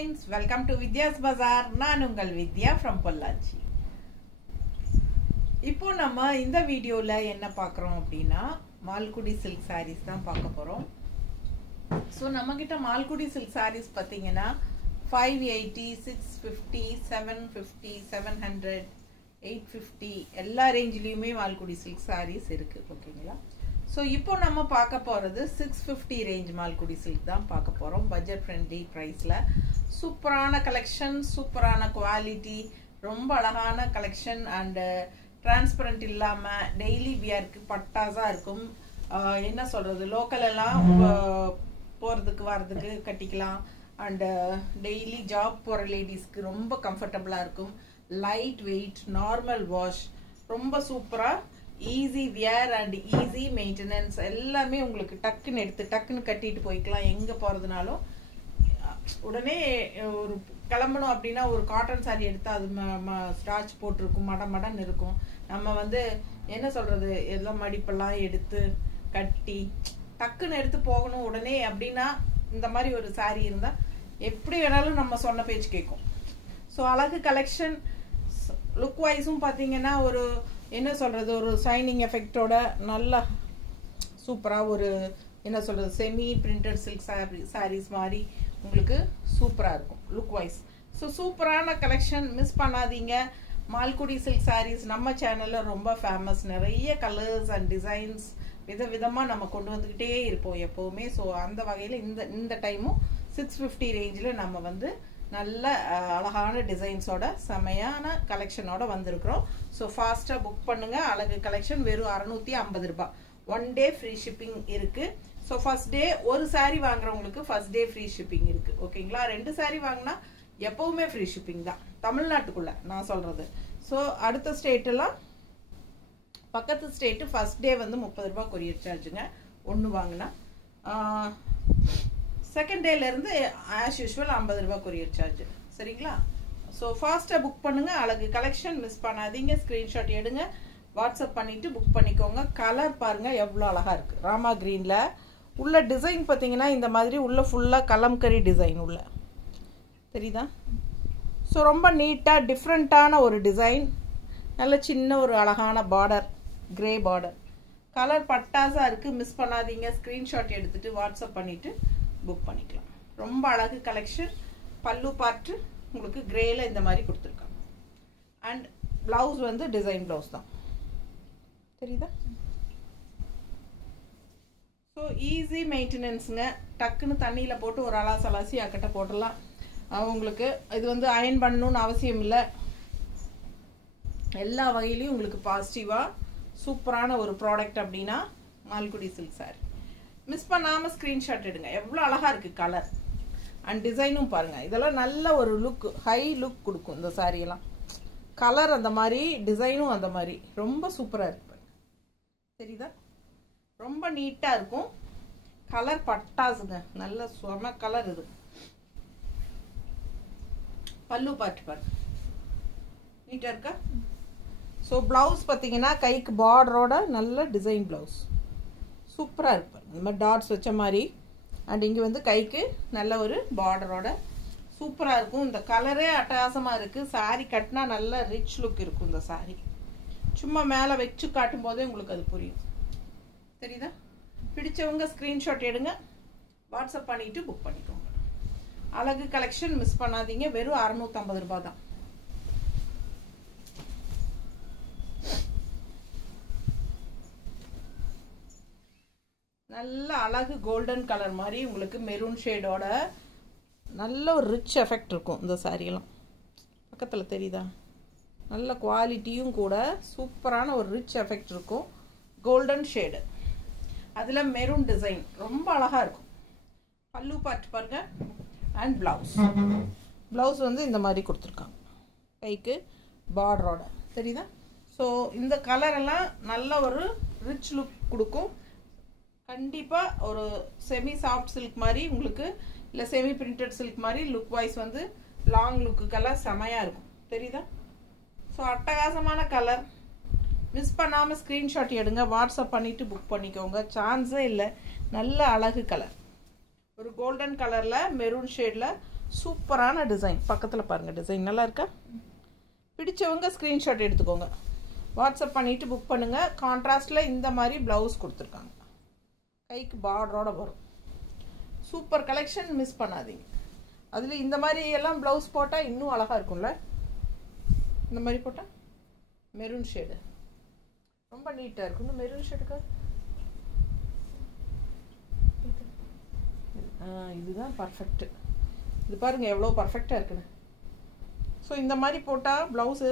friends, welcome to Vidya's Bazaar. நான் உங்கள் வித்யா from Pollachi. இப்போ நம்ம இந்த வீடியோல என்ன பார்க்கறோம் அப்படினா மால்குடி silk sarees தான் பார்க்க போறோம். சோ நம்ம கிட்ட மால்குடி silk sarees பாத்தீங்கன்னா 580, 650, 750, 700, 850 எல்லா ரேஞ்சிலயுமே மால்குடி silk sarees இருக்கு ஓகேங்களா. So இப்போ நம்ம பார்க்க போறது 650 ரேஞ்ச் மால்குடி silk தான் பார்க்க போறோம். பட்ஜெட் ஃப்ரெண்ட்லி பிரைஸ்ல சூப்பரான கலெக்ஷன், சூப்பரான குவாலிட்டி, ரொம்ப அழகான கலெக்ஷன் அண்ட் டிரான்ஸ்பரண்ட் இல்லாம டெய்லி வியருக்கு பட்டாசா இருக்கும். என்ன சொல்றது, லோக்கல் எல்லாம் போறதுக்கு வரதுக்கு கட்டிக்கலாம் அண்ட் டெய்லி ஜாப் போற லேடிஸ்க்கு ரொம்ப கம்ஃபர்டபுளா இருக்கும். லைட் வெயிட், நார்மல் வாஷ், ரொம்ப சூப்பரா easy wear and easy maintenance. எல்லாமே உங்களுக்கு டக்குன்னு எடுத்து டக்குன்னு கட்டிட்டு போய்க்கலாம். எங்க போறதுனாலும் உடனே ஒரு கிளம்பணும் அப்படின்னா ஒரு காட்டன் சாரி எடுத்தா அது ஸ்டார்ச் போட்டிருக்கும், மடன்னு இருக்கும். நம்ம என்ன சொல்றது, எல்லாம் மடிப்பெல்லாம் எடுத்து கட்டி டக்குன்னு எடுத்து போகணும் உடனே அப்படின்னா இந்த மாதிரி ஒரு சாரி இருந்தா எப்படி வேணாலும் நம்ம சொன்ன பேச்சு கேட்கும். ஸோ அழகு கலெக்ஷன். லுக் வைஸும் பார்த்தீங்கன்னா ஒரு என்ன சொல்றது, ஒரு ஷைனிங் எஃபெக்டோட நல்ல சூப்பரா ஒரு என்ன சொல்றது செமி பிரிண்டட் சில்க் சாரீஸ் மாதிரி உங்களுக்கு சூப்பரா இருக்கும் லுக் வைஸ். ஸோ சூப்பரான கலெக்ஷன், மிஸ் பண்ணாதீங்க. மால்குடி சில்க் சாரீஸ் நம்ம சேனல்ல ரொம்ப ஃபேமஸ். நிறைய கலர்ஸ் அண்ட் டிசைன்ஸ் விதவிதமா நம்ம கொண்டு வந்துகிட்டே இருப்போம் எப்பவுமே. ஸோ அந்த வகையில இந்த டைமும் 650 ரேஞ்சில் நம்ம நல்ல அழகான டிசைன்ஸோட செமையான கலெக்ஷனோட வந்திருக்கிறோம். ஸோ ஃபாஸ்டா புக் பண்ணுங்க. அழகு கலெக்ஷன் வெறும் 650 ரூபாய். 1 டே ஃப்ரீ ஷிப்பிங் இருக்கு. ஸோ ஃபர்ஸ்ட் டே ஒரு சாரி வாங்குறவங்களுக்கு ஃபர்ஸ்ட் டே ஃப்ரீ ஷிப்பிங் இருக்கு ஓகேங்களா. 2 சாரி வாங்கினா எப்பவுமே ஃப்ரீ ஷிப்பிங் தான் தமிழ்நாட்டுக்குள்ள நான் சொல்றது. ஸோ அடுத்த ஸ்டேட் எல்லாம் பக்கத்து ஸ்டேட் ஃபர்ஸ்ட் டே 30 ரூபாய் கொரியர் சார்ஜுங்க ஒன்று வாங்கினா. செகண்ட் டேல இருந்து ஆஸ் யூஷுவல் 50 ரூபாய் கொரியர் சார்ஜ். சரிங்களா. ஸோ ஃபாஸ்டா புக் பண்ணுங்க. அழகு கலெக்ஷன் மிஸ் பண்ணாதீங்க. ஸ்கிரீன்ஷாட் எடுங்க, வாட்ஸ்அப் பண்ணிட்டு புக் பண்ணிக்கோங்க. கலர் பாருங்க எவ்வளோ அழகா இருக்கு. ராமா கிரீன்ல உள்ள டிசைன் பார்த்தீங்கன்னா இந்த மாதிரி உள்ள ஃபுல்லா கலம்கரி டிசைன் உள்ள தெரியுதா. ஸோ ரொம்ப நீட்டா டிஃப்ரெண்டான ஒரு டிசைன், நல்ல சின்ன ஒரு அழகான பார்டர், கிரே பார்டர். கலர் பட்டாசா இருக்கு, மிஸ் பண்ணாதீங்க. ஸ்கிரீன்ஷாட் எடுத்துட்டு வாட்ஸ்அப் பண்ணிட்டு புக் பண்ணிக்கலாம். ரொம்ப அழகு கலெக்ஷன். பல்லு பார்ட் உங்களுக்கு கிரேல இந்த மாதிரி கொடுத்துருக்காங்க அண்ட் பிளவுஸ் டிசைன் பிளவுஸ் தான் தெரியுதா. ஸோ ஈஸி மெயின்டெனன்ஸுங்க. டக்குன்னு தண்ணியில போட்டு ஒரு அலாசி அக்கட்ட போட்டுடலாம். உங்களுக்கு இது அயன் பண்ணணும்னு அவசியம் இல்லை. எல்லா வகையிலையும் உங்களுக்கு பாசிட்டிவா சூப்பரான ஒரு ப்ராடக்ட் அப்படின்னா மால்குடி சில்க் சாரி. மிஸ் பண்ணாம ஸ்கிரீன்ஷாட் எடுங்க. எவ்வளவு அழகா இருக்கு கலர் அண்ட் டிசைனும் பாருங்க. இதெல்லாம் நல்ல ஒரு லுக், ஹை லுக் கொடுக்கும் இந்த சாரி எல்லாம். கலர் அந்த மாதிரி, டிசைனும் அந்த மாதிரி ரொம்ப சூப்பரா இருக்கு தெரியுதா. ரொம்ப நீட்டா இருக்கும். கலர் பட்டாசுங்க, நல்ல சும கலர். இது பல்லு பாட்டு பாருங்க நீட்டா இருக்கா. ஸோ பிளவுஸ் பார்த்தீங்கன்னா கைக்கு பார்டரோட நல்ல டிசைன் பிளவுஸ் சூப்பராக இருக்கு. இந்த மாதிரி டாட்ஸ் வச்ச மாதிரி அண்ட் இங்கே கைக்கு நல்ல ஒரு பார்டரோட சூப்பராக இருக்கும். இந்த கலரே அட்டகாசமாக இருக்குது. சாரி கட்டினா நல்ல ரிச் லுக் இருக்கும். இந்த சாரி சும்மா மேலே வச்சு காட்டும் போதே உங்களுக்கு அது புரியும் தெரியுதா. பிடிச்சவங்க ஸ்க்ரீன்ஷாட் எடுங்க, வாட்ஸ்அப் பண்ணிட்டு புக் பண்ணிக்கோங்க. அழகு கலெக்ஷன் மிஸ் பண்ணாதீங்க. வெறும் 650 ரூபாய் தான். நல்ல அழகு கோல்டன் கலர் மாதிரி உங்களுக்கு மெரூன் ஷேடோட நல்ல ஒரு ரிச் எஃபெக்ட் இருக்கும் இந்த சாரியெல்லாம். பக்கத்தில் தெரியுதா, நல்ல குவாலிட்டியும் கூட சூப்பரான ஒரு ரிச் எஃபெக்ட் இருக்கும். கோல்டன் ஷேடு, அதில் மெரூன் டிசைன் ரொம்ப அழகாக இருக்கும். பல்லு பார்த்து பாருங்க அண்ட் பிளவுஸ் இந்த மாதிரி கொடுத்துருக்காங்க கைக்கு பார்டரோட தெரியுதா. ஸோ இந்த கலரெல்லாம் நல்ல ஒரு ரிச் லுக் கொடுக்கும். கண்டிப்பாக ஒரு செமி சாஃப்ட் சில்க் மாதிரி உங்களுக்கு, இல்லை செமி பிரிண்டட் சில்க் மாதிரி லுக் வைஸ் லாங் லுக்குக்கெல்லாம் செமையாக இருக்கும் தெரியுதா. ஸோ அட்டகாசமான கலர். மிஸ் பண்ணாமல் ஸ்க்ரீன்ஷாட் எடுங்க, வாட்ஸ்அப் பண்ணிவிட்டு புக் பண்ணிக்கோங்க. சான்ஸே இல்லை. நல்ல அழகு கலர், ஒரு கோல்டன் கலரில் மெரூன் ஷேடில் சூப்பரான டிசைன். பக்கத்தில் பாருங்கள், டிசைன் நல்லா இருக்கா? பிடிச்சவங்க ஸ்க்ரீன்ஷாட் எடுத்துக்கோங்க, வாட்ஸ்அப் பண்ணிவிட்டு புக் பண்ணுங்கள். கான்ட்ராஸ்டில் இந்த மாதிரி ப்ளவுஸ் கொடுத்துருக்காங்க, கைக்கு பார்டரோடு வரும். சூப்பர் கலெக்ஷன், மிஸ் பண்ணாதீங்க. அதில் இந்த மாதிரி எல்லாம் ப்ளவுஸ் போட்டால் இன்னும் அழகாக இருக்கும்ல. இந்த மாதிரி போட்டால் மெரூன் ஷேடு ரொம்ப நீட்டாக இருக்கும். இந்த மெரூன் ஷேடுக்கு இதுதான் பர்ஃபெக்ட்டு. இது பாருங்கள் எவ்வளோ பர்ஃபெக்டாக இருக்குன்னு. ஸோ இந்த மாதிரி போட்டால் ப்ளவுஸு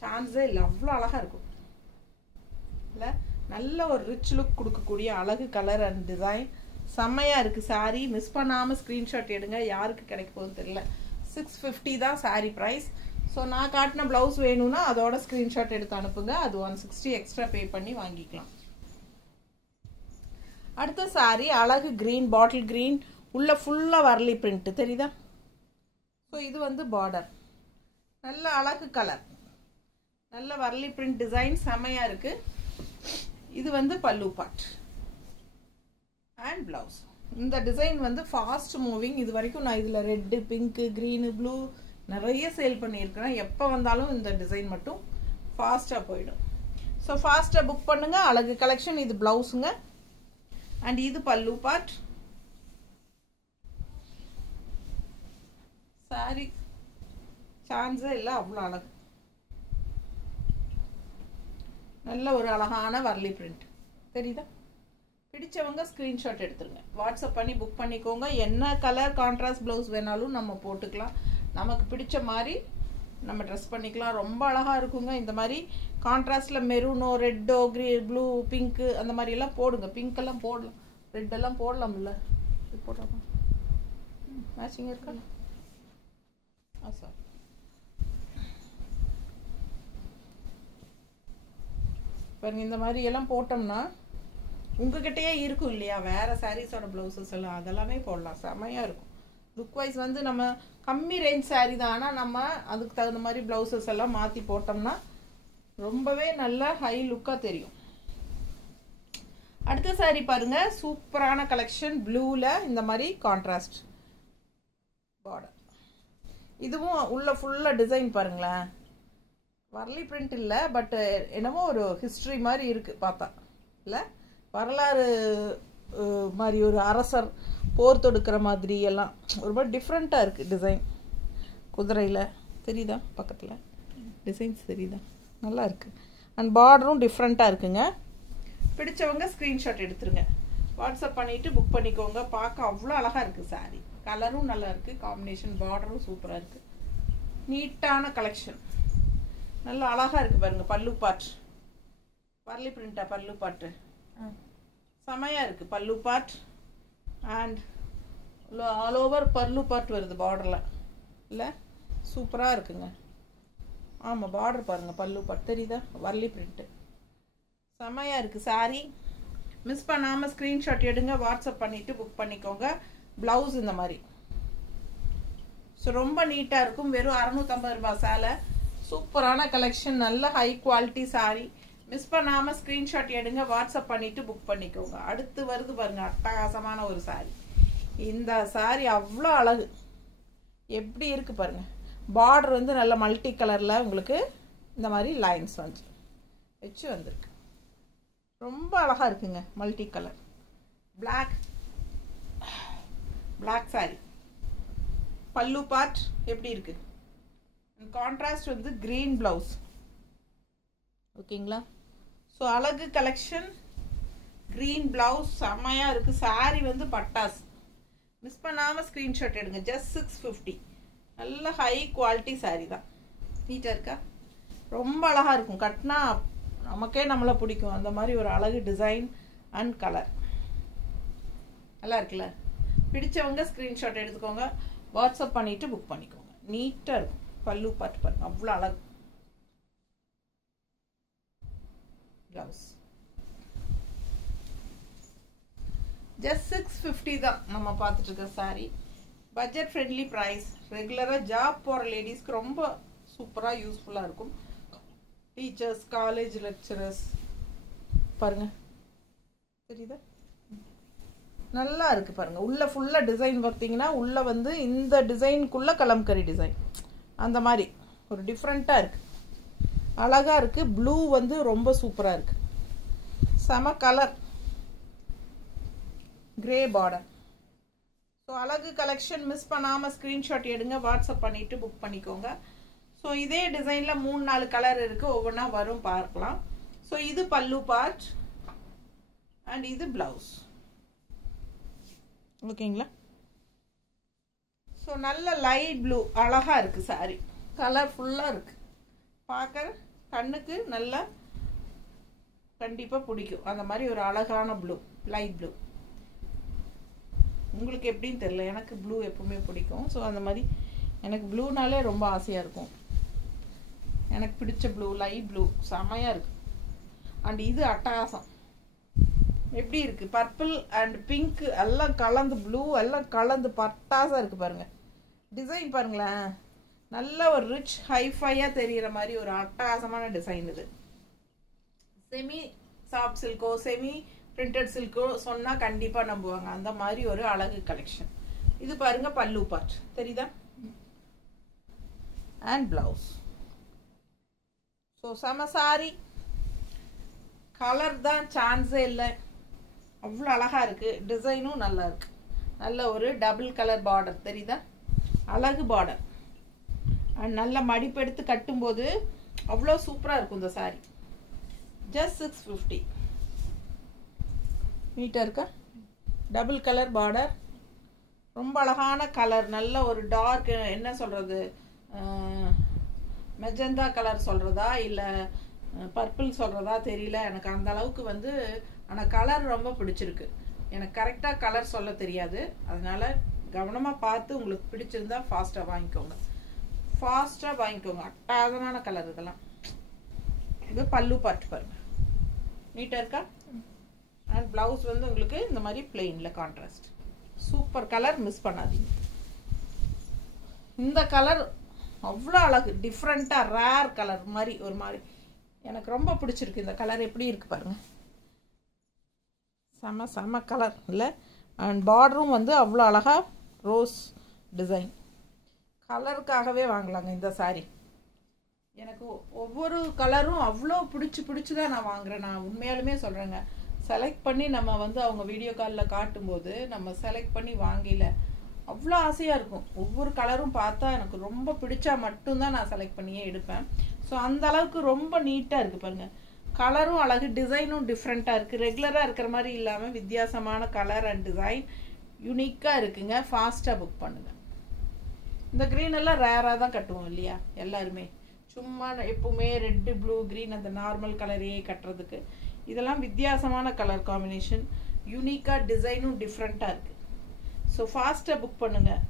சான்ஸே இல்லை, அவ்வளோ அழகாக இருக்கும் இல்லை. நல்ல ஒரு ரிச் லுக் கொடுக்கக்கூடிய அழகு கலர் அண்ட் டிசைன் செம்மையாக இருக்குது. சாரீ மிஸ் பண்ணாமல் ஸ்க்ரீன்ஷாட் எடுங்க. யாருக்கு கிடைக்க போகுதுன்னு தெரியல. 650 தான் சாரீ ப்ரைஸ். ஸோ நான் காட்டின ப்ளவுஸ் வேணும்னா அதோட ஸ்க்ரீன்ஷாட் எடுத்து அனுப்புங்க. அது 160 எக்ஸ்ட்ரா பே பண்ணி வாங்கிக்கலாம். அடுத்த சாரீ அழகு க்ரீன், பாட்டில் க்ரீன், உள்ள ஃபுல்லாக வரலி பிரிண்ட்டு தெரியுதா? ஸோ இது வந்து பார்டர், நல்ல அழகு கலர், நல்ல வரலி பிரிண்ட் டிசைன் செம்மையாக இருக்குது. இது வந்து பல்லு பார்ட் அண்ட் ப்ளவுஸ். இந்த டிசைன் வந்து ஃபாஸ்ட் மூவிங். இது வரைக்கும் நான் இதில் ரெட்டு, பிங்க்கு, க்ரீனு, ப்ளூ நிறைய சேல் பண்ணியிருக்கிறேன். எப்போ வந்தாலும் இந்த டிசைன் மட்டும் ஃபாஸ்ட்டாக போயிடும். ஸோ ஃபாஸ்ட்டாக புக் பண்ணுங்கள். அழகு கலெக்ஷன். இது ப்ளவுஸுங்க அண்ட் இது பல்லு பார்ட். சாரி சான்ஸே இல்லை, அவ்வளோ அழகு. நல்ல ஒரு அழகான வரலி பிரிண்ட் தெரியுதா? பிடிச்சவங்க ஸ்க்ரீன்ஷாட் எடுத்துருங்க, வாட்ஸ்அப் பண்ணி புக் பண்ணிக்கோங்க. என்ன கலர் கான்ட்ராஸ்ட் ப்ளவுஸ் வேணாலும் நம்ம போட்டுக்கலாம். நமக்கு பிடிச்ச மாதிரி நம்ம ட்ரெஸ் பண்ணிக்கலாம். ரொம்ப அழகாக இருக்குங்க. இந்த மாதிரி கான்ட்ராஸ்டில் மெரூனோ, ரெட்டோ, ப்ளூ, பிங்க்கு அந்த மாதிரியெல்லாம் போடுங்க. பிங்க்கெல்லாம் போடலாம், ரெட்டெல்லாம் போடலாம்ல. இது போடலாமா? மேட்சிங் இருக்கா? சார் பாருங்க, இந்த மாதிரி எல்லாம் போட்டோம்னா உங்ககிட்டயே இருக்கும் இல்லையா வேறு சாரீஸோட ப்ளவுசஸ் எல்லாம், அதெல்லாமே போடலாம். செம்மையாக இருக்கும். லுக் வைஸ் வந்து நம்ம கம்மி ரேஞ்ச் சாரீ தான், ஆனால் நம்ம அதுக்கு தகுந்த மாதிரி ப்ளவுசஸ் எல்லாம் மாற்றி போட்டோம்னா ரொம்பவே நல்ல ஹை லுக்காக தெரியும். அடுத்த சாரீ பாருங்க, சூப்பரான கலெக்ஷன். ப்ளூவில் இந்த மாதிரி கான்ட்ராஸ்ட் பார்டர். இதுவும் உள்ள ஃபுல்லாக டிசைன் பாருங்களேன். வரலி பிரிண்ட் இல்லை, பட் என்னமோ ஒரு ஹிஸ்ட்ரி மாதிரி இருக்குது பார்த்தா இல்லை. வரலாறு மாதிரி ஒரு அரசர் போர் தொடுக்கிற மாதிரி எல்லாம் ஒரு மாதிரி டிஃப்ரெண்ட்டாக இருக்குது டிசைன். குதிரையில் தெரியுதா? பக்கத்தில் டிசைன்ஸ் தெரியுதா? நல்லா இருக்குது. அண்ட் பார்டரும் டிஃப்ரெண்ட்டாக இருக்குங்க. பிடிச்சவங்க ஸ்க்ரீன்ஷாட் எடுத்துருங்க, வாட்ஸ்அப் பண்ணிவிட்டு புக் பண்ணிக்கோங்க. பார்க்க அவ்வளோ அழகாக இருக்குது சாரீ. கலரும் நல்லா இருக்குது, காம்பினேஷன் பார்டரும் சூப்பராக இருக்குது. நீட்டான கலெக்ஷன், நல்லா அழகாக இருக்குது பாருங்கள். பல்லு பார்ட் வரலி பிரிண்டா? பல்லு பாட்டு செமையாக இருக்குது. பல்லு பார்ட் அண்ட் ஆல் ஓவர் பல்லு பார்ட் வருது பார்டரில் இல்லை. சூப்பராக இருக்குங்க. ஆமாம், பார்டர் பாருங்கள். பல்லு பார்ட் தெரியுதா? வரலி பிரிண்ட்டு செமையாக இருக்குது சாரீ. மிஸ் பண்ணாமல் ஸ்க்ரீன்ஷாட் எடுங்க, வாட்ஸ்அப் பண்ணிவிட்டு புக் பண்ணிக்கோங்க. ப்ளவுஸ் இந்த மாதிரி. ஸோ ரொம்ப நீட்டாக இருக்கும். வெறும் 650 ரூபாய் சேலை. சூப்பரான கலெக்ஷன், நல்ல ஹை குவாலிட்டி சாரீ. மிஸ் பண்ணாமல் ஸ்க்ரீன்ஷாட் எடுங்க, வாட்ஸ்அப் பண்ணிவிட்டு புக் பண்ணிக்கோங்க. அடுத்து வருது பாருங்கள், அட்டகாசமான ஒரு சாரீ. இந்த சாரீ அவ்வளோ அழகு, எப்படி இருக்குது பாருங்கள். பார்டர் வந்து நல்ல மல்டி கலரில் உங்களுக்கு இந்த மாதிரி லைன்ஸ் வந்து வச்சு வந்திருக்கு. ரொம்ப அழகாக இருக்குங்க. Multi colour black sari. Pallu part எப்படி இருக்குது? கான்ட்ராஸ்ட் வந்து க்ரீன் ப்ளவுஸ். ஓகேங்களா? ஸோ அழகு கலெக்ஷன், க்ரீன் ப்ளவுஸ் செம்மையாக இருக்குது. சாரீ வந்து பட்டாஸ். மிஸ் பண்ணாமல் ஸ்க்ரீன்ஷாட் எடுங்க. ஜஸ்ட் 650. நல்ல ஹை குவாலிட்டி சாரீ தான். நீட்டாக இருக்கா? ரொம்ப அழகாக இருக்கும். கட்டினா நமக்கே நம்மளை பிடிக்கும். அந்த மாதிரி ஒரு அழகு டிசைன் அண்ட் கலர் நல்லா இருக்குல்ல. பிடிச்சவங்க ஸ்க்ரீன்ஷாட் எடுத்துக்கோங்க, வாட்ஸ்அப் பண்ணிவிட்டு புக் பண்ணிக்கோங்க. நீட்டாக இருக்கும். பல்லு பார்த்து பாருங்க, அவ்வளோ அழகு. ப்ளவுஸ் ஜஸ்ட் 650 தான் நம்ம பார்த்துட்டு இருக்க சாரீ. Budget friendly price. ரெகுலராக ஜாப் போகிற லேடிஸ்க்கு ரொம்ப சூப்பராக யூஸ்ஃபுல்லாக இருக்கும். டீச்சர்ஸ், காலேஜ் லெக்சரர்ஸ் பாருங்க தெரியுதா? நல்லா இருக்குது பாருங்கள். உள்ளே ஃபுல்லாக டிசைன் பார்த்தீங்கன்னா உள்ளே வந்து இந்த டிசைனுக்குள்ளே கலம்கரி டிசைன் அந்த மாதிரி ஒரு டிஃப்ரெண்ட்டாக இருக்குது, அழகாக இருக்குது. ப்ளூ வந்து ரொம்ப சூப்பராக இருக்குது, செம கலர், கிரே பார்டர். ஸோ அழகு கலெக்ஷன் மிஸ் பண்ணாமல் ஸ்க்ரீன்ஷாட் எடுங்க, வாட்ஸ்அப் பண்ணிவிட்டு புக் பண்ணிக்கோங்க. ஸோ இதே டிசைனில் 3-4 கலர் இருக்குது, ஒவ்வொன்றா வரும் பார்க்கலாம். ஸோ இது பல்லு பார்ட் அண்ட் இது ப்ளவுஸ். ஓகேங்களா? ஸோ நல்ல லைட் ப்ளூ அழகாக இருக்குது சாரி, கலர்ஃபுல்லாக இருக்குது, பார்க்க கண்ணுக்கு நல்லா கண்டிப்பாக பிடிக்கும். அந்த மாதிரி ஒரு அழகான ப்ளூ, லைட் ப்ளூ. உங்களுக்கு எப்படின்னு தெரியல, எனக்கு ப்ளூ எப்பவுமே பிடிக்கும். ஸோ அந்த மாதிரி எனக்கு ப்ளூனாலே ரொம்ப ஆசையாக இருக்கும். எனக்கு பிடிச்ச ப்ளூ லைட் ப்ளூ செமையாக இருக்குது. அண்ட் இது அட்டகாசம் எப்படி இருக்குது, பர்பிள் அண்ட் பிங்க் எல்லாம் கலந்து, ப்ளூ எல்லாம் கலந்து பட்டாசாக இருக்குது பாருங்கள். டிசைன் பாருங்களேன், நல்ல ஒரு ரிச் ஹைஃபையாக தெரிகிற மாதிரி ஒரு அட்டகாசமான டிசைன் இது. செமி சாஃப்ட் சில்கோ செமி பிரிண்டட் சில்கோ சொன்னால் கண்டிப்பாக நம்புவாங்க, அந்த மாதிரி ஒரு அழகு கலெக்ஷன். இது பாருங்க பல்லு பார்ட் தெரியுதா, அண்ட் பிளவுஸ். ஸோ செம சாரி, கலர் தான் சான்ஸே இல்லை, அவ்வளோ அழகாக இருக்குது. டிசைனும் நல்லா இருக்குது, நல்ல ஒரு டபுள் கலர் பார்டர் தெரியுதா, அழகு பார்டர். அண்ட் நல்ல மடிப்பெடுத்து கட்டும்போது அவ்வளோ சூப்பராக இருக்கும் இந்த சாரி. ஜஸ்ட் 650 நீட்டாக இருக்கா, டபுள் கலர் பார்டர், ரொம்ப அழகான கலர். நல்ல ஒரு டார்க், என்ன சொல்கிறது, மெஜந்தா கலர் சொல்கிறதா இல்லை பர்பிள் சொல்கிறதா தெரியல எனக்கு, அந்த அளவுக்கு வந்து. ஆனால் கலர் ரொம்ப பிடிச்சிருக்கு எனக்கு. கரெக்டாக கலர் சொல்ல தெரியாது, அதனால் கவனமாக பார்த்து உங்களுக்கு பிடிச்சிருந்தா ஃபாஸ்ட்டாக வாங்கிக்கோங்க, ஃபாஸ்ட்டாக வாங்கிக்கோங்க. அட்டாதமான கலர் இதெல்லாம். இது பல்லு பார்ட் பாருங்க, நீட்டாக இருக்கா. அண்ட் ப்ளவுஸ் வந்து உங்களுக்கு இந்த மாதிரி பிளெயினில் கான்ட்ராஸ்ட், சூப்பர் கலர், மிஸ் பண்ணாதீங்க. இந்த கலர் அவ்வளோ அழகு, டிஃப்ரெண்ட்டாக ரேர் கலர் மாதிரி ஒரு மாதிரி எனக்கு ரொம்ப பிடிச்சிருக்கு. இந்த கலர் எப்படி இருக்குது பாருங்கள், செம செம கலர் இல்லை. அண்ட் பார்டரும் வந்து அவ்வளோ அழகாக ரோஸ் டிசைன், கலருக்காகவே வாங்கலாங்க இந்த சாரீ. எனக்கு ஒவ்வொரு கலரும் அவ்வளோ பிடிச்சி தான் நான் வாங்குகிறேன். நான் உண்மையாலுமே சொல்கிறேங்க, செலக்ட் பண்ணி நம்ம வந்து அவங்க வீடியோ காலில் காட்டும்போது நம்ம செலக்ட் பண்ணி வாங்கல அவ்வளோ ஆசையாக இருக்கும். ஒவ்வொரு கலரும் பார்த்தா எனக்கு ரொம்ப பிடிச்சா மட்டும்தான் நான் செலக்ட் பண்ணியே எடுப்பேன். ஸோ அந்த அளவுக்கு ரொம்ப நீட்டாக இருக்குது பாருங்கள், கலரும் அழகு, டிசைனும் டிஃப்ரெண்ட்டாக இருக்குது. ரெகுலராக இருக்கிற மாதிரி இல்லாமல் வித்தியாசமான கலர் அண்ட் டிசைன் யூனிக்காக இருக்குங்க. ஃபாஸ்ட்டாக புக் பண்ணுங்கள். இந்த க்ரீன் எல்லாம் ரேராக தான் கட்டுவோம் இல்லையா எல்லாருமே, சும்மா எப்பவுமே ரெட்டு ப்ளூ க்ரீன் அந்த நார்மல் கலரையே கட்டுறதுக்கு. இதெல்லாம் வித்தியாசமான கலர் காம்பினேஷன், யூனிக்காக டிசைனும் டிஃப்ரெண்ட்டாக இருக்குது. ஸோ ஃபாஸ்ட்டாக புக் பண்ணுங்கள்.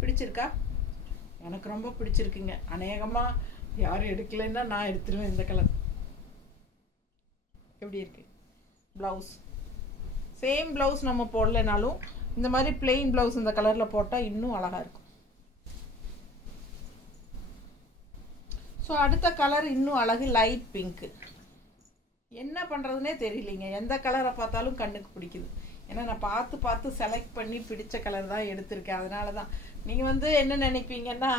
பிடிச்சிருக்கா? எனக்கு ரொம்ப பிடிச்சிருக்குங்க. அநேகமாக யாரும் எடுக்கலைன்னா நான் எடுத்துருவேன் இந்த கலர். எப்படி இருக்கு ப்ளவுஸ்? சேம் ப்ளவுஸ் நம்ம போடலைனாலும் இந்த மாதிரி பிளெயின் ப்ளவுஸ் இந்த கலரில் போட்டால் இன்னும் அழகாக இருக்கும். ஸோ அடுத்த கலர் இன்னும் அழகு, லைட் பிங்க்கு. என்ன பண்ணுறதுனே தெரியலைங்க, எந்த கலரை பார்த்தாலும் கண்ணுக்கு பிடிக்குது. ஏன்னா நான் பார்த்து செலக்ட் பண்ணி பிடிச்ச கலர் தான் எடுத்திருக்கேன். அதனால தான் நீங்கள் வந்து என்ன நினைப்பீங்கன்னா,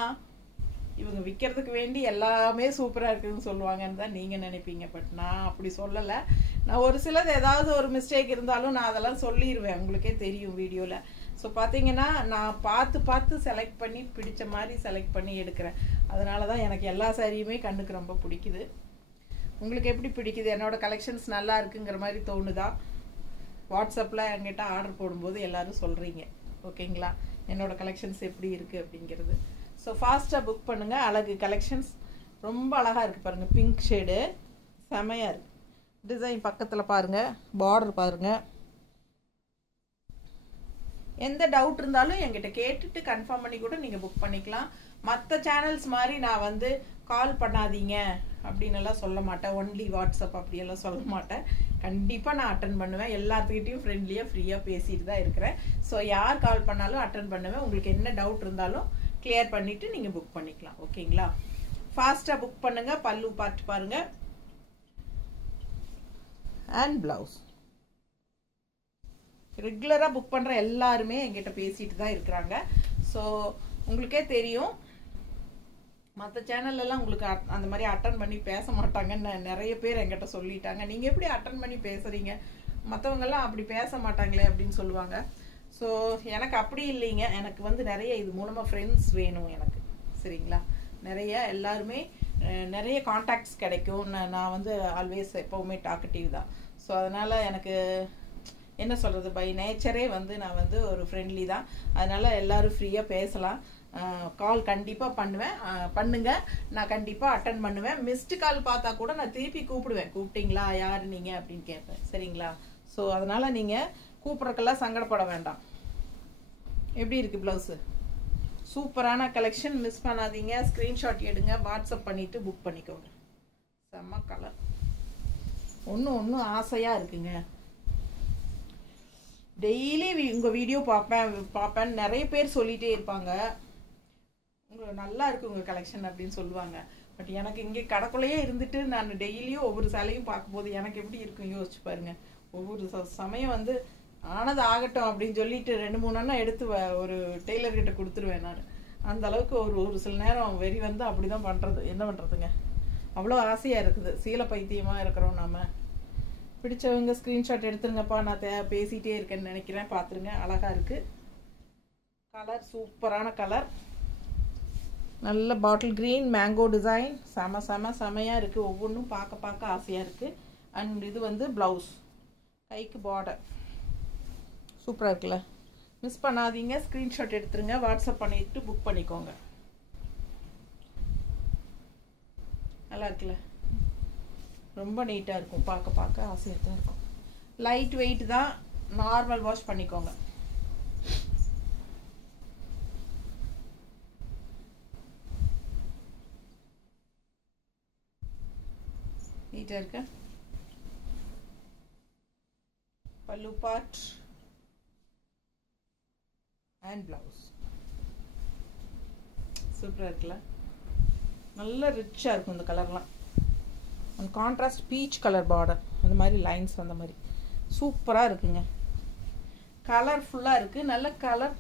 இவங்க விற்கிறதுக்கு வேண்டி எல்லாமே சூப்பராக இருக்குதுன்னு சொல்லுவாங்கன்னு தான் நீங்கள் நினைப்பீங்க. பட் நான் அப்படி சொல்லலை. நான் ஒரு சிலது ஏதாவது ஒரு மிஸ்டேக் இருந்தாலும் நான் அதெல்லாம் சொல்லிடுவேன், உங்களுக்கே தெரியும் வீடியோவில். ஸோ பார்த்தீங்கன்னா நான் பார்த்து செலக்ட் பண்ணி பிடிச்ச மாதிரி செலக்ட் பண்ணி எடுக்கிறேன். அதனால தான் எனக்கு எல்லா சாரியுமே கண்ணுக்கு ரொம்ப பிடிக்குது. உங்களுக்கு எப்படி பிடிக்குது? என்னோடய கலெக்ஷன்ஸ் நல்லா இருக்குங்கிற மாதிரி தோணுதா? வாட்ஸ்அப்பில் என்கிட்ட ஆர்டர் போடும்போது எல்லோரும் சொல்கிறீங்க, ஓகேங்களா, என்னோடய கலெக்ஷன்ஸ் எப்படி இருக்குது அப்படிங்கிறது. ஸோ ஃபாஸ்ட்டாக புக் பண்ணுங்கள். அழகு கலெக்ஷன்ஸ் ரொம்ப அழகாக இருக்குது பாருங்கள், பிங்க் ஷேடு செமையாக இருக்குது. டிசைன் பக்கத்தில் பாருங்கள், பார்டர் பாருங்கள். எந்த டவுட் இருந்தாலும் என்கிட்ட கேட்டுட்டு கன்ஃபார்ம் பண்ணி கூட நீங்கள் புக் பண்ணிக்கலாம். மற்ற சேனல்ஸ் மாதிரி நான் வந்து கால் பண்ணாதீங்க அப்படின்னு எல்லாம் சொல்ல மாட்டேன், ஒன்லி வாட்ஸ்அப் அப்படியெல்லாம் சொல்ல மாட்டேன். கண்டிப்பாக நான் அட்டன் பண்ணுவேன், எல்லாத்துக்கிட்டையும் ஃப்ரெண்ட்லியாக ஃப்ரீயாக பேசிட்டு தான் இருக்கிறேன். ஸோ யார் கால் பண்ணாலும் அட்டன் பண்ணுவேன். உங்களுக்கு என்ன டவுட் இருந்தாலும் கிளியர் பண்ணிவிட்டு நீங்கள் புக் பண்ணிக்கலாம், ஓகேங்களா. ஃபாஸ்ட்டாக புக் பண்ணுங்கள். பல்லு பார்த்து பாருங்கள் அண்ட் ப்ளவுஸ் ரெகுலராக புக் பண்ணுற எல்லாருமே என்கிட்ட பேசிட்டு தான் இருக்கிறாங்க. ஸோ உங்களுக்கே தெரியும், மற்ற சேனல்லலாம் உங்களுக்கு அந்த மாதிரி அட்டன் பண்ணி பேச மாட்டாங்கன்னு நிறைய பேர் என்கிட்ட சொல்லிட்டாங்க. நீங்கள் எப்படி அட்டன் பண்ணி பேசுகிறீங்க, மற்றவங்கெல்லாம் அப்படி பேச மாட்டாங்களே அப்படின்னு சொல்லுவாங்க. ஸோ எனக்கு அப்படி இல்லைங்க. எனக்கு வந்து நிறைய இது மூலமாக ஃப்ரெண்ட்ஸ் வேணும் எனக்கு, சரிங்களா? நிறைய எல்லாருமே நிறைய கான்டாக்ட்ஸ் கிடைக்கும். நான் வந்து ஆல்வேஸ் எப்போவுமே டாக்கட்டிவ் தான். ஸோ அதனால் எனக்கு என்ன சொல்கிறது, பை நேச்சரே வந்து நான் வந்து ஒரு ஃப்ரெண்ட்லி தான். அதனால் எல்லோரும் ஃப்ரீயாக பேசலாம். கால் கண்டிப்பாக பண்ணுங்க, நான் கண்டிப்பாக அட்டன் பண்ணுவேன். மிஸ்டு கால் பார்த்தா கூட நான் திருப்பி கூப்பிடுவேன், கூப்பிட்டீங்களா, யார் நீங்கள் அப்படின்னு கேட்பேன், சரிங்களா? ஸோ அதனால் நீங்கள் கூப்பிட்றக்கெல்லாம் சங்கடப்பட வேண்டாம். எப்படி இருக்குது ப்ளவுஸு? சூப்பரான கலெக்ஷன், மிஸ் பண்ணாதீங்க. ஸ்க்ரீன்ஷாட் எடுங்க, வாட்ஸ்அப் பண்ணிவிட்டு புக் பண்ணிக்கோங்க. செம்ம கலர், ஒன்றும் ஆசையாக இருக்குங்க. டெய்லி உங்கள் வீடியோ பார்ப்பேன் நிறைய பேர் சொல்லிகிட்டே இருப்பாங்க, உங்களுக்கு நல்லா இருக்குது உங்கள் கலெக்ஷன் அப்படின்னு சொல்லுவாங்க. பட் எனக்கு இங்கே கடைக்குள்ளேயே இருந்துட்டு நான் டெய்லியும் ஒவ்வொரு சேலையும் பார்க்கும்போது எனக்கு எப்படி இருக்கும் யோசிச்சு பாருங்க. ஒவ்வொரு சமயம் வந்து ஆனது ஆகட்டும் அப்படின்னு சொல்லிட்டு 2-3 எண்ணம் எடுத்து ஒரு டெய்லர்கிட்ட கொடுத்துருவேன் நான். அந்த அளவுக்கு ஒரு சில நேரம் வெறி வந்து அப்படி தான் பண்ணுறது. என்ன பண்ணுறதுங்க, அவ்வளோ ஆசையாக இருக்குது. சீலை பைத்தியமாக இருக்கிறோம் நாம். பிடிச்சவங்க ஸ்க்ரீன்ஷாட் எடுத்துருங்கப்பா. நான் பேசிகிட்டே இருக்கேன்னு நினைக்கிறேன். பார்த்துருங்க, அழகாக இருக்குது கலர், சூப்பரான கலர். நல்ல பாட்டில் க்ரீன் மேங்கோ டிசைன், செமையாக இருக்குது. ஒவ்வொன்றும் பார்க்க ஆசையாக இருக்குது. அண்ட் இது வந்து ப்ளவுஸ், கைக்கு பார்டர் சூப்பராக இருக்குல்ல. மிஸ் பண்ணாதீங்க, ஸ்க்ரீன்ஷாட் எடுத்துருங்க, வாட்ஸ்அப் பண்ணிவிட்டு புக் பண்ணிக்கோங்க. நல்லா இருக்குல்ல, ரொம்ப நீட்டாக இருக்கும், பார்க்க ஆசையாக தான் இருக்கும். லைட் வெயிட் தான், நார்மல் வாஷ் பண்ணிக்கோங்க. நீட்டாக இருக்கு. பல்லு பார்ட் அண்ட் பிளவுஸ் சூப்பராக இருக்குல்ல, நல்ல ரிச்சாக இருக்கும் இந்த கலர்லாம். அந்த கான்ட்ராஸ்ட் பீச் கலர் பார்டர், அந்த மாதிரி லைன்ஸ் அந்த மாதிரி சூப்பராக இருக்குங்க. கலர்ஃபுல்லாக இருக்குது, நல்ல கலர்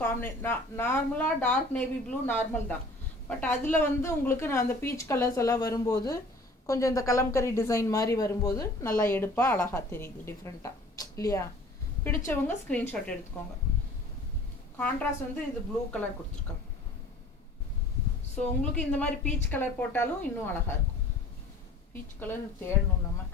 நார்மலாக டார்க் நேவி ப்ளூ நார்மல் தான். பட் அதில் வந்து உங்களுக்கு அந்த பீச் கலர்ஸ் எல்லாம் வரும்போது கொஞ்சம் இந்த கலம்கரி டிசைன் மாதிரி வரும்போது நல்லா எடுப்பாக அழகாக தெரியுது, டிஃப்ரெண்ட்டாக இல்லையா? பிடிச்சவங்க ஸ்க்ரீன்ஷாட் எடுத்துக்கோங்க. கான்ட்ராஸ்ட் வந்து இது ப்ளூ கலர் கொடுத்துருக்காங்க. ஸோ உங்களுக்கு இந்த மாதிரி பீச் கலர் போட்டாலும் இன்னும் அழகாக இருக்கும். பீச் கலர் தேடணும் நம்ம.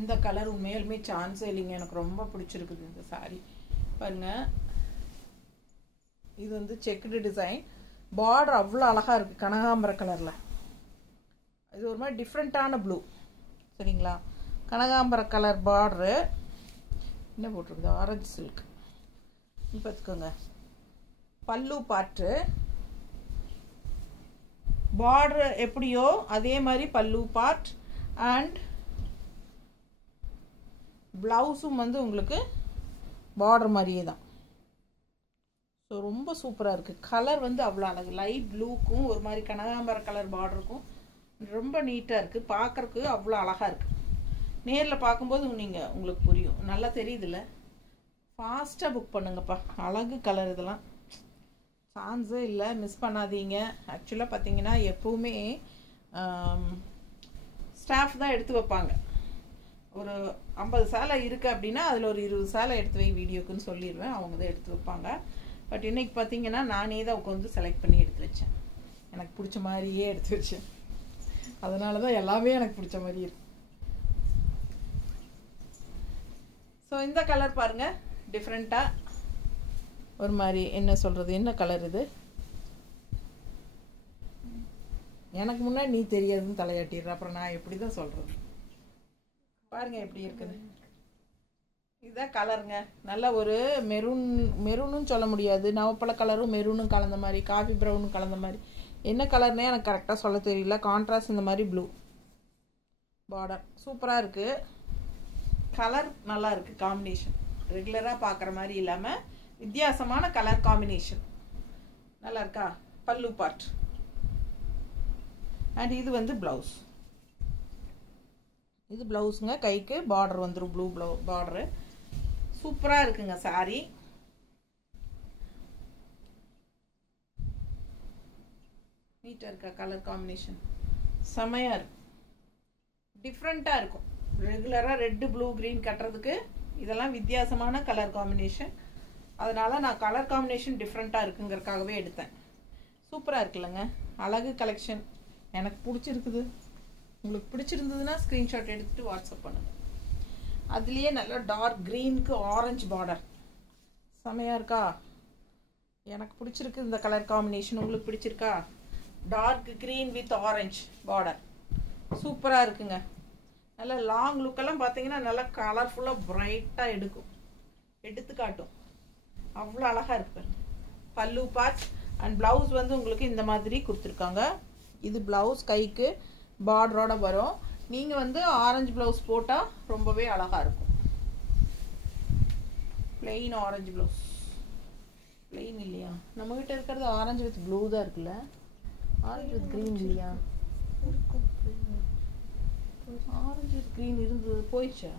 இந்த கலர் உண்மையிலுமே சான்ஸே இல்லைங்க, எனக்கு ரொம்ப பிடிச்சிருக்குது இந்த சாரி. பாருங்க, இது வந்து செக்குடு டிசைன், பார்டர் அவ்வளோ அழகாக இருக்குது கனகாம்பர கலரில். இது ஒரு மாதிரி டிஃப்ரெண்ட்டான ப்ளூ, சரிங்களா? கனகாம்பர கலர் பார்டரு என்ன போட்டிருக்குது, ஆரஞ்சு சில்க் பார்த்துக்கோங்க. பல்லு பாட்டு பார்டர் எப்படியோ அதே மாதிரி பல்லு பார்ட். அண்ட் ப்ளவுஸும் வந்து உங்களுக்கு பார்டர் மாதிரியே தான். ஸோ ரொம்ப சூப்பராக இருக்குது. கலர் வந்து அவ்வளோ அழகு, லைட் ப்ளூக்கும் ஒரு மாதிரி கனகாம்பர கலர் பார்டருக்கும் ரொம்ப நீட்டாக இருக்குது. பார்க்குறக்கு அவ்வளோ அழகாக இருக்குது. நேரில் பார்க்கும்போது உங்களுக்கு புரியும், நல்லா தெரியுதுல்ல. ஃபாஸ்ட்டாக புக் பண்ணுங்கப்பா, அழகு கலர், இதெல்லாம் சான்ஸே இல்லை, மிஸ் பண்ணாதீங்க. ஆக்சுவலாக பார்த்தீங்கன்னா எப்போவுமே ஸ்டாஃப் தான் எடுத்து வைப்பாங்க. ஒரு 50 சேலை இருக்குது அப்படின்னா அதில் ஒரு 20 சேலை எடுத்து வை வீடியோக்குன்னு சொல்லிடுவேன், அவங்க தான் எடுத்து வைப்பாங்க. பட் இன்றைக்கி பார்த்தீங்கன்னா நானே தான் உட்காந்து செலக்ட் பண்ணி எடுத்து வச்சேன். எனக்கு பிடிச்ச மாதிரியே எடுத்து வச்சேன். அதனால தான் எல்லாமே எனக்கு பிடிச்ச மாதிரி இருக்கு. ஸோ இந்த கலர் பாருங்கள், டிஃப்ரெண்ட்டாக ஒரு மாதிரி என்ன சொல்கிறது, என்ன கலர் இது? எனக்கு முன்னாடி நீ தெரியாதுன்னு தலையாட்டிடுற, அப்புறம் நான் எப்படி தான் சொல்கிறது? பாருங்கள் எப்படி இருக்குது. இதுதான் கலருங்க, நல்ல ஒரு மெரூனுன்னு சொல்ல முடியாது, நவப்பழ கலரும் மெரூனும் கலந்த மாதிரி, காஃபி ப்ரௌனும் கலந்த மாதிரி, என்ன கலர்னே எனக்கு கரெக்டாக சொல்ல தெரியல. கான்ட்ராஸ்ட் இந்த மாதிரி ப்ளூ பார்டர் சூப்பராக இருக்குது. கலர் நல்லா இருக்குது, காம்பினேஷன் ரெகுலராக பார்க்குற மாதிரி இல்லாமல் வித்தியாசமான கலர் காம்பினேஷன் நல்லா இருக்கா? பல்லு பார்ட் அண்ட் இது வந்து ப்ளவுஸ். இது ப்ளவுஸுங்க. கைக்கு பார்டர் வந்துடும், ப்ளூ பார்டரு. சூப்பராக இருக்குங்க சாரீ. நீட்டாக இருக்கா? கலர் காம்பினேஷன் செமையாக இருக்கும், டிஃப்ரெண்ட்டாக இருக்கும். ரெகுலராக ரெட்டு ப்ளூ க்ரீன் கட்டுறதுக்கு இதெல்லாம் வித்தியாசமான கலர் காம்பினேஷன். அதனால் நான் கலர் காம்பினேஷன் டிஃப்ரெண்ட்டாக இருக்குங்கிறதுக்காகவே எடுத்தேன். சூப்பராக இருக்குல்லங்க, அழகு கலெக்ஷன். எனக்கு பிடிச்சிருக்குது. உங்களுக்கு பிடிச்சிருந்ததுன்னா ஸ்க்ரீன்ஷாட் எடுத்துகிட்டு வாட்ஸ்அப் பண்ணுங்கள். அதுலேயே நல்லா டார்க் க்ரீனுக்கு ஆரஞ்சு பார்டர் செமையாக இருக்கா? எனக்கு பிடிச்சிருக்கு இந்த கலர் காம்பினேஷன். உங்களுக்கு பிடிச்சிருக்கா? Dark green with orange border சூப்பராக இருக்குங்க. நல்லா லாங் லுக்கெல்லாம் பார்த்தீங்கன்னா நல்லா கலர்ஃபுல்லாக ப்ரைட்டாக எடுத்து காட்டும். அவ்வளோ அழகாக இருக்கு. பல்லு பார்ட் அண்ட் ப்ளவுஸ் வந்து உங்களுக்கு இந்த மாதிரி கொடுத்துருக்காங்க. இது ப்ளவுஸ் கைக்கு பார்டரோட வரும். நீங்கள் வந்து ஆரஞ்சு ப்ளவுஸ் போட்டால் ரொம்பவே அழகாக இருக்கும். Plain orange blouse. பிளெயின் இல்லையா? நம்மகிட்ட இருக்கிறது ஆரஞ்சு வித் ப்ளூ தான் இருக்குல்ல. ஆரஞ்சு வித் க்ரீன் இல்லையா? ஆரஞ்சு வித் க்ரீன் இருந்தது, போயிடுச்சா?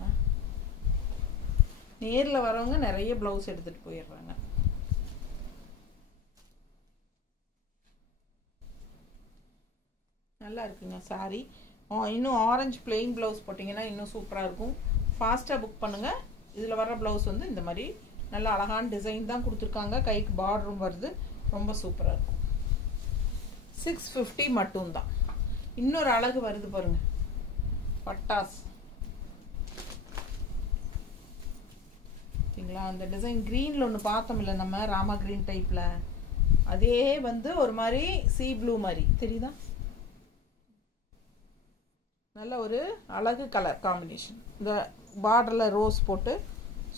நேரில் வரவங்க நிறைய ப்ளவுஸ் எடுத்துகிட்டு போயிடுறாங்க. நல்லா இருக்குங்க சாரீ. இன்னும் ஆரஞ்சு பிளெயின் ப்ளவுஸ் போட்டிங்கன்னா இன்னும் சூப்பராக இருக்கும். ஃபாஸ்ட்டாக புக் பண்ணுங்கள். இதில் வர ப்ளவுஸ் வந்து இந்த மாதிரி நல்லா அழகான டிசைன் தான் கொடுத்துருக்காங்க. கைக்கு பார்டரும் வருது. ரொம்ப சூப்பராக இருக்கும். 650 மட்டும்தான். இன்னொரு அழகு வருது பாருங்க, பட்டாஸ். சரிங்களா? அந்த டிசைன் க்ரீனில் ஒன்று பார்த்தோம்ல நம்ம, ராமா க்ரீன் டைப்பில், அதே வந்து ஒரு மாதிரி சீ ப்ளூ மாதிரி தெரியுதா? நல்ல ஒரு அழகு கலர் காம்பினேஷன். இந்த பார்டரில் ரோஸ் போட்டு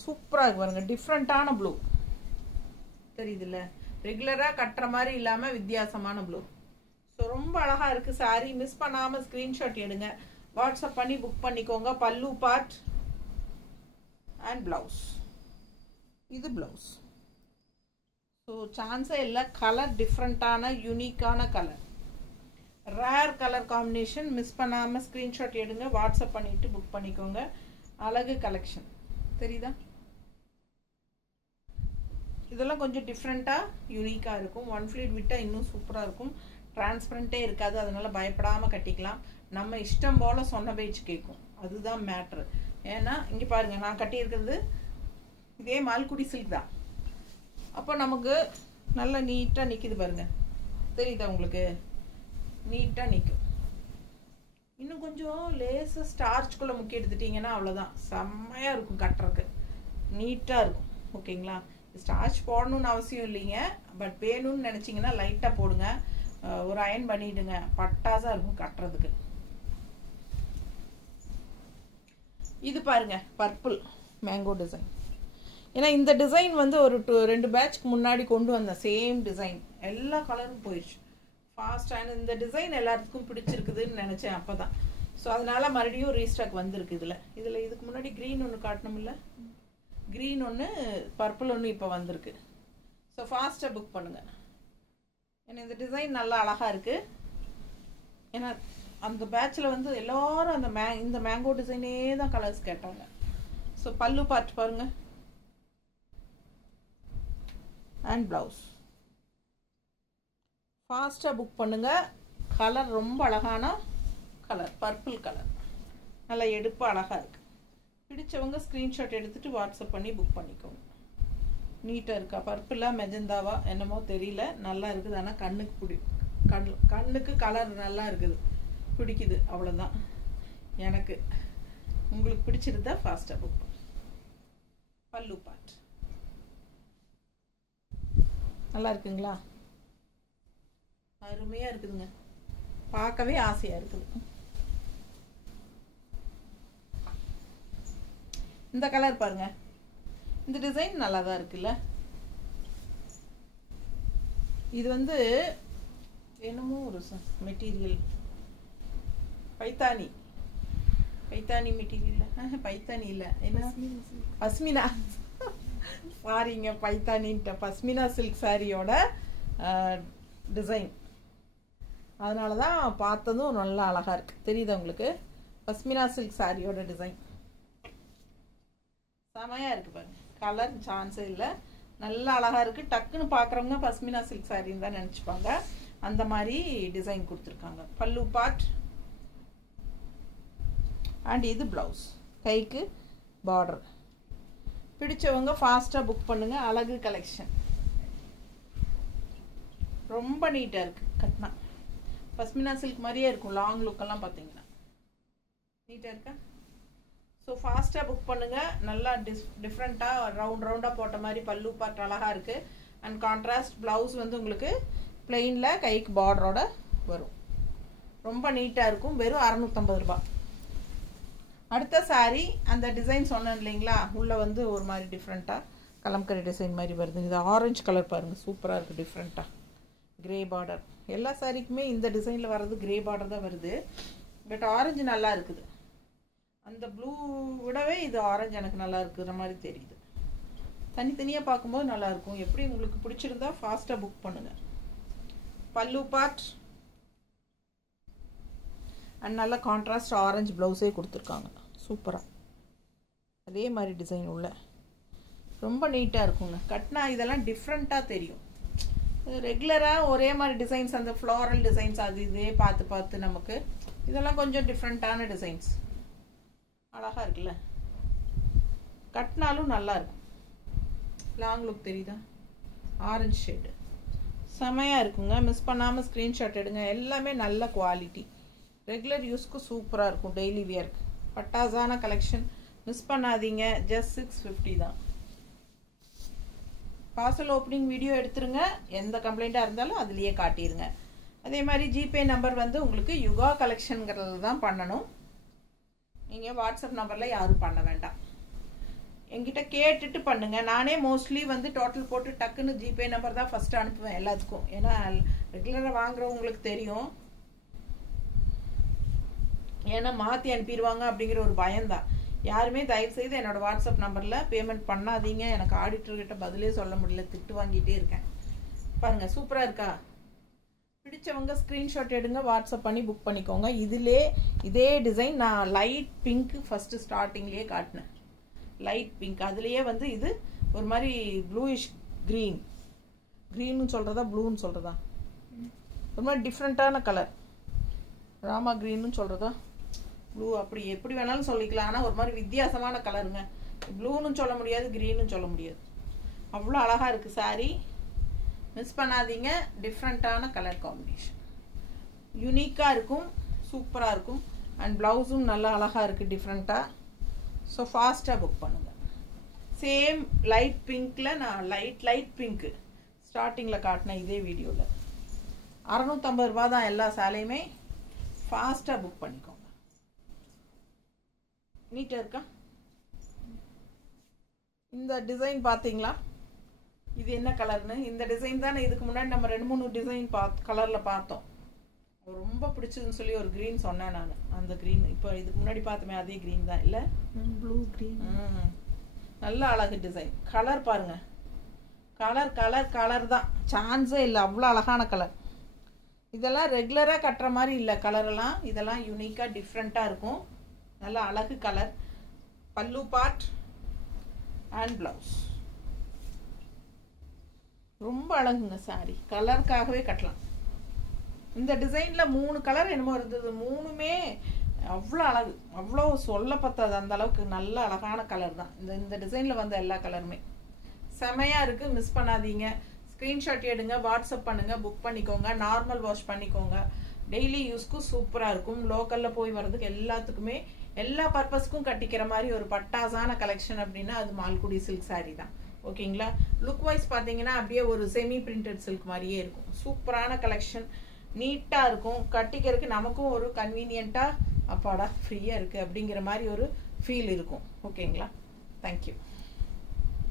சூப்பராக இருக்கு பாருங்க. டிஃப்ரெண்ட்டான ப்ளூ தெரியுதுல்ல? ரெகுலராக கட்டுற மாதிரி இல்லாமல் வித்தியாசமான ப்ளூ. ஸோ ரொம்ப அழகாக இருக்குது சாரீ. மிஸ் பண்ணாமல் ஸ்க்ரீன்ஷாட் எடுங்க, வாட்ஸ்அப் பண்ணி புக் பண்ணிக்கோங்க. பல்லு பார்ட் அண்ட் ப்ளவுஸ். இது ப்ளவுஸ். ஸோ சான்ஸே இல்லை. கலர் டிஃப்ரெண்ட்டான யூனிக்கான colour, rare colour combination. Miss பண்ணாமல் ஸ்க்ரீன்ஷாட் எடுங்க, வாட்ஸ்அப் பண்ணிவிட்டு புக் பண்ணிக்கோங்க. அழகு கலெக்ஷன் தெரியுதா? இதெல்லாம் கொஞ்சம் டிஃப்ரெண்ட்டாக யூனிக்காக இருக்கும். ஒன் ஃப்ளீட் விட்டால் இன்னும் சூப்பராக இருக்கும். டிரான்ஸ்பரண்ட்டே இருக்காது. அதனால் பயப்படாமல் கட்டிக்கலாம். நம்ம இஷ்டம் போல் சொன்ன பேச்சு கேட்கும். அதுதான் மேட்ரு. ஏன்னா இங்கே பாருங்கள், நான் கட்டியிருக்கிறது இதே மால்குடி சில்க் தான். அப்போ நமக்கு நல்லா நீட்டாக நிற்கிது பாருங்கள். தெரியுதா உங்களுக்கு? நீட்டாக நிற்கும். இன்னும் கொஞ்சம் லேசாக ஸ்டார்ச்குள்ளே முக்கி எடுத்துட்டிங்கன்னா அவ்வளோதான், செம்மையாக இருக்கும். கட்டுறதுக்கு நீட்டாக இருக்கும். ஓகேங்களா? ஸ்டார்ச் போடணும்னு அவசியம் இல்லைங்க. பட் வேணும்னு நினச்சிங்கன்னா லைட்டாக போடுங்க. ஒரு அயன் பண்ணிவிடுங்க. பட்டாசாக இருக்கும் கட்டுறதுக்கு. இது பாருங்க, பர்பிள் மேங்கோ டிசைன். ஏன்னா இந்த டிசைன் வந்து ஒரு 2 பேட்ச்க்கு முன்னாடி கொண்டு வந்த சேம் டிசைன். எல்லா கலரும் போயிடுச்சு ஃபாஸ்ட்டாக. இந்த டிசைன் எல்லாத்துக்கும் பிடிச்சிருக்குதுன்னு நினச்சேன் அப்போ தான். ஸோ அதனால் மறுபடியும் ரீஸ்டாக் வந்திருக்கு. இதில் இதுக்கு முன்னாடி க்ரீன் ஒன்று காட்டணும்ல, க்ரீன் ஒன்று, பர்பிள் ஒன்று இப்போ வந்திருக்கு. ஸோ ஃபாஸ்ட்டாக புக் பண்ணுங்கள். ஏன்னா இந்த டிசைன் நல்லா அழகாக இருக்குது. ஏன்னா அந்த பேட்சில் வந்து எல்லோரும் அந்த இந்த மேங்கோ டிசைனே தான் கலர்ஸ் கேட்டாங்க. ஸோ பல்லு பார்ட் பாருங்கள் அண்ட் ப்ளவுஸ். ஃபாஸ்ட்டாக புக் பண்ணுங்கள். கலர் ரொம்ப அழகான கலர், பர்பிள் கலர். நல்லா எடுப்பு அழகாக இருக்குது. பிடிச்சவங்க ஸ்க்ரீன்ஷாட் எடுத்துகிட்டு வாட்ஸ்அப் பண்ணி புக் பண்ணிக்கோங்க. நீட்டாக இருக்கா? பர்பிளாக மெஜந்தாவா என்னமோ தெரியல, நல்லா இருக்குது. ஆனால் கண்ணுக்கு கலர் நல்லா இருக்குது, பிடிக்குது. அவ்வளோதான். எனக்கு உங்களுக்கு பிடிச்சிருந்தா ஃபாஸ்ட்டாக புக் பண்ணு. பல்லு பார்ட் நல்லா இருக்குங்களா? அருமையாக இருக்குதுங்க. பார்க்கவே ஆசையாக இருக்குது. இந்த கலர் பாருங்க. இந்த டிசைன் நல்லா தான் இருக்குல்ல? இது வந்து என்னமோ ஒரு மெட்டீரியல், பைத்தானி மெட்டீரியல். பைத்தானி இல்லை, என்ன பஸ்மினா. சாரிங்க, பைத்தானின்ட்ட. பஸ்மினா சில்க் சாரியோட டிசைன். அதனால தான் பார்த்ததும் நல்லா அழகாக இருக்குது. தெரியுதா உங்களுக்கு? பஸ்மினா சில்க் சாரியோட டிசைன் செமையாக இருக்குது பாருங்க. கலர் சான்ஸே இல்லை, நல்லா அழகாக இருக்குது. டக்குன்னு பார்க்குறவங்க பஸ்மினா சில்க் சாரின்னு தான் நினச்சிப்பாங்க. அந்த மாதிரி டிசைன் கொடுத்துருக்காங்க. பல்லு பார்ட் அண்ட் இது ப்ளவுஸ், கைக்கு பார்டர். பிடிச்சவங்க ஃபாஸ்ட்டாக புக் பண்ணுங்கள். அழகு கலெக்ஷன் ரொம்ப நீட்டாக இருக்குது. கட்னா பஸ்மினா சில்க் மாதிரியே இருக்கும். லாங் லுக்கெல்லாம் பார்த்தீங்கன்னா நீட்டாக இருக்கா? ஸோ ஃபாஸ்ட்டாக புக் பண்ணுங்கள். நல்லா டிஃப்ரெண்ட்டாக ரவுண்டாக போட்ட மாதிரி பல்லு பார்ட் அழகாக இருக்குது. அண்ட் கான்ட்ராஸ்ட் ப்ளவுஸ் வந்து உங்களுக்கு பிளெயினில் கைக்கு பார்டரோட வரும். ரொம்ப நீட்டாக இருக்கும். வெறும் 650 ரூபா. அடுத்த சாரீ அந்த டிசைன் சொன்னேன் இல்லைங்களா, உள்ளே வந்து ஒரு மாதிரி டிஃப்ரெண்ட்டாக கலம்கரி டிசைன் மாதிரி வருது. இது ஆரஞ்சு கலர் பாருங்கள், சூப்பராக இருக்குது. டிஃப்ரெண்ட்டாக கிரே பார்டர். எல்லா சாரீக்குமே இந்த டிசைனில் வர்றது கிரே பார்டர் தான் வருது. பட் ஆரஞ்சு நல்லா இருக்குது. அந்த ப்ளூ விடவே இது ஆரஞ்சு எனக்கு நல்லா இருக்கிற மாதிரி தெரியுது. தனித்தனியாக பார்க்கும்போது நல்லாயிருக்கும். எப்படி உங்களுக்கு பிடிச்சிருந்தா ஃபாஸ்ட்டாக புக் பண்ணுங்கள். பல்லு பார்ட் அண்ட் நல்லா கான்ட்ராஸ்ட் ஆரஞ்சு ப்ளவுஸே கொடுத்துருக்காங்க. சூப்பராக அதே மாதிரி டிசைன் உள்ள ரொம்ப நீட்டாக இருக்குங்க. கட்னா இதெல்லாம் டிஃப்ரெண்ட்டாக தெரியும். ரெகுலராக ஒரே மாதிரி டிசைன்ஸ், அந்த ஃப்ளாரல் டிசைன்ஸ் அது இதே பார்த்து நமக்கு இதெல்லாம் கொஞ்சம் டிஃப்ரெண்ட்டான டிசைன்ஸ். அழகாக இருக்குல்ல, கட்டினாலும் நல்லா இருக்கும். லாங் லுக் தெரியுதா? ஆரஞ்சு ஷேடு செமையாக இருக்குங்க. மிஸ் பண்ணாமல் ஸ்க்ரீன்ஷாட் எடுங்க. எல்லாமே நல்ல குவாலிட்டி, ரெகுலர் யூஸ்க்கு சூப்பராக இருக்கும். டெய்லி வியர்க்கு பட்டாசான கலெக்ஷன். மிஸ் பண்ணாதீங்க. ஜஸ்ட் 650 தான். பார்சல் ஓப்பனிங் வீடியோ எடுத்துருங்க. எந்த கம்ப்ளைண்ட்டாக இருந்தாலும் அதுலேயே காட்டிடுங்க. அதே மாதிரி ஜிபே நம்பர் வந்து உங்களுக்கு யுகா கலெக்ஷனுங்கிறது தான் பண்ணணும். நீங்கள் வாட்ஸ்அப் நம்பரில் யாரும் பண்ண வேண்டாம். என்கிட்ட கேட்டுட்டு பண்ணுங்கள். நானே மோஸ்ட்லி வந்து டோட்டல் போட்டு டக்குன்னு ஜிபே நம்பர் தான் ஃபஸ்ட்டு அனுப்புவேன் எல்லாத்துக்கும். ஏன்னா ரெகுலராக வாங்குறவங்களுக்கு தெரியும். ஏன்னா மாற்றி அனுப்பிடுவாங்க அப்படிங்கிற ஒரு பயம்தான். யாருமே தயவுசெய்து என்னோடய வாட்ஸ்அப் நம்பரில் பேமெண்ட் பண்ணாதீங்க. எனக்கு ஆடிட்டர்கிட்ட பதிலே சொல்ல முடியல, திட்டு வாங்கிட்டே இருக்கேன். பாருங்கள் சூப்பராக இருக்கா? பிடிச்சவங்க ஸ்க்ரீன்ஷாட் எடுங்க, வாட்ஸ்அப் பண்ணி புக் பண்ணிக்கோங்க. இதே டிசைன் நான் லைட் பிங்க் ஃபஸ்ட்டு ஸ்டார்டிங்லேயே காட்டினேன். லைட் பிங்க் அதுலேயே வந்து இது ஒரு மாதிரி ப்ளூயிஷ் க்ரீன்னு சொல்கிறதா ப்ளூன்னு சொல்கிறதா, ஒரு மாதிரி டிஃப்ரெண்ட்டான கலர். ராமா க்ரீன்னு சொல்கிறதா ப்ளூ, அப்படி எப்படி வேணாலும் சொல்லிக்கலாம். ஆனால் ஒரு மாதிரி வித்தியாசமான கலருங்க. ப்ளூன்னு சொல்ல முடியாது, க்ரீன்னு சொல்ல முடியாது. அவ்வளோ அழகாக இருக்குது சாரீ. மிஸ் பண்ணாதீங்க. டிஃப்ரெண்ட்டான கலர் காம்பினேஷன் யூனிக்காக இருக்கும், சூப்பராக இருக்கும். அண்ட் ப்ளவுஸும் நல்லா அழகாக இருக்குது டிஃப்ரெண்ட்டாக. ஸோ ஃபாஸ்ட்டாக புக் பண்ணுங்கள். சேம் லைட் பிங்க்கில் நான் லைட் பிங்க்கு ஸ்டார்டிங்கில் காட்டினேன் இதே வீடியோவில். 650 ரூபா தான் எல்லா சாலையுமே. ஃபாஸ்ட்டாக புக் பண்ணிக்கோங்க. நீட்டாக இருக்கா? இந்த டிசைன் பார்த்தீங்களா? இது என்ன கலர்னு? இந்த டிசைன் தானே இதுக்கு முன்னாடி நம்ம 2-3 டிசைன் கலரில் பார்த்தோம். ரொம்ப பிடிச்சதுன்னு சொல்லி ஒரு க்ரீன் சொன்னேன் நான். அந்த க்ரீன் இப்போ இதுக்கு முன்னாடி பார்த்தோமே அதே க்ரீன் தான் இல்லை? Blue green. நல்ல அழகு டிசைன். கலர் பாருங்க, கலர் தான், சான்ஸே இல்லை. அவ்வளோ அழகான கலர். இதெல்லாம் ரெகுலராக கட்டுற மாதிரி இல்லை கலரெல்லாம். இதெல்லாம் யூனிக்காக டிஃப்ரெண்ட்டாக இருக்கும். நல்ல அழகு கலர். பல்லு பார்ட் அண்ட் ப்ளவுஸ் ரொம்ப அழகுங்க சாரி. கலருக்காகவே கட்டலாம். இந்த டிசைனில் 3 கலர் என்னமோ இருந்தது. 3மே அவ்வளோ அழகு, அவ்வளோ சொல்ல பத்தாது அந்த அளவுக்கு நல்ல அழகான கலர் தான். இந்த டிசைனில் வந்த எல்லா கலருமே செமையாக இருக்குது. மிஸ் பண்ணாதீங்க. ஸ்க்ரீன்ஷாட் எடுங்க, வாட்ஸ்அப் பண்ணுங்கள், புக் பண்ணிக்கோங்க. நார்மல் வாஷ் பண்ணிக்கோங்க. டெய்லி யூஸ்க்கும் சூப்பராக இருக்கும். லோக்கலில் போய் வர்றதுக்கு எல்லாத்துக்குமே எல்லா பர்பஸ்க்கும் கட்டிக்கிற மாதிரி ஒரு பட்டாசான கலெக்ஷன் அப்படின்னா அது மால்குடி சில்க் சாரீ தான். ஓகேங்களா? லுக் வைஸ் பார்த்தீங்கன்னா அப்படியே ஒரு செமி பிரிண்டட் சில்க் மாதிரியே இருக்கும். சூப்பரான கலெக்ஷன், நீட்டாக இருக்கும். கட்டிக்கிறதுக்கு நமக்கும் ஒரு கன்வீனியண்ட்டாக அப்பாடா ஃப்ரீயாக இருக்குது அப்படிங்கிற மாதிரி ஒரு ஃபீல் இருக்கும். ஓகேங்களா? தேங்க்யூ.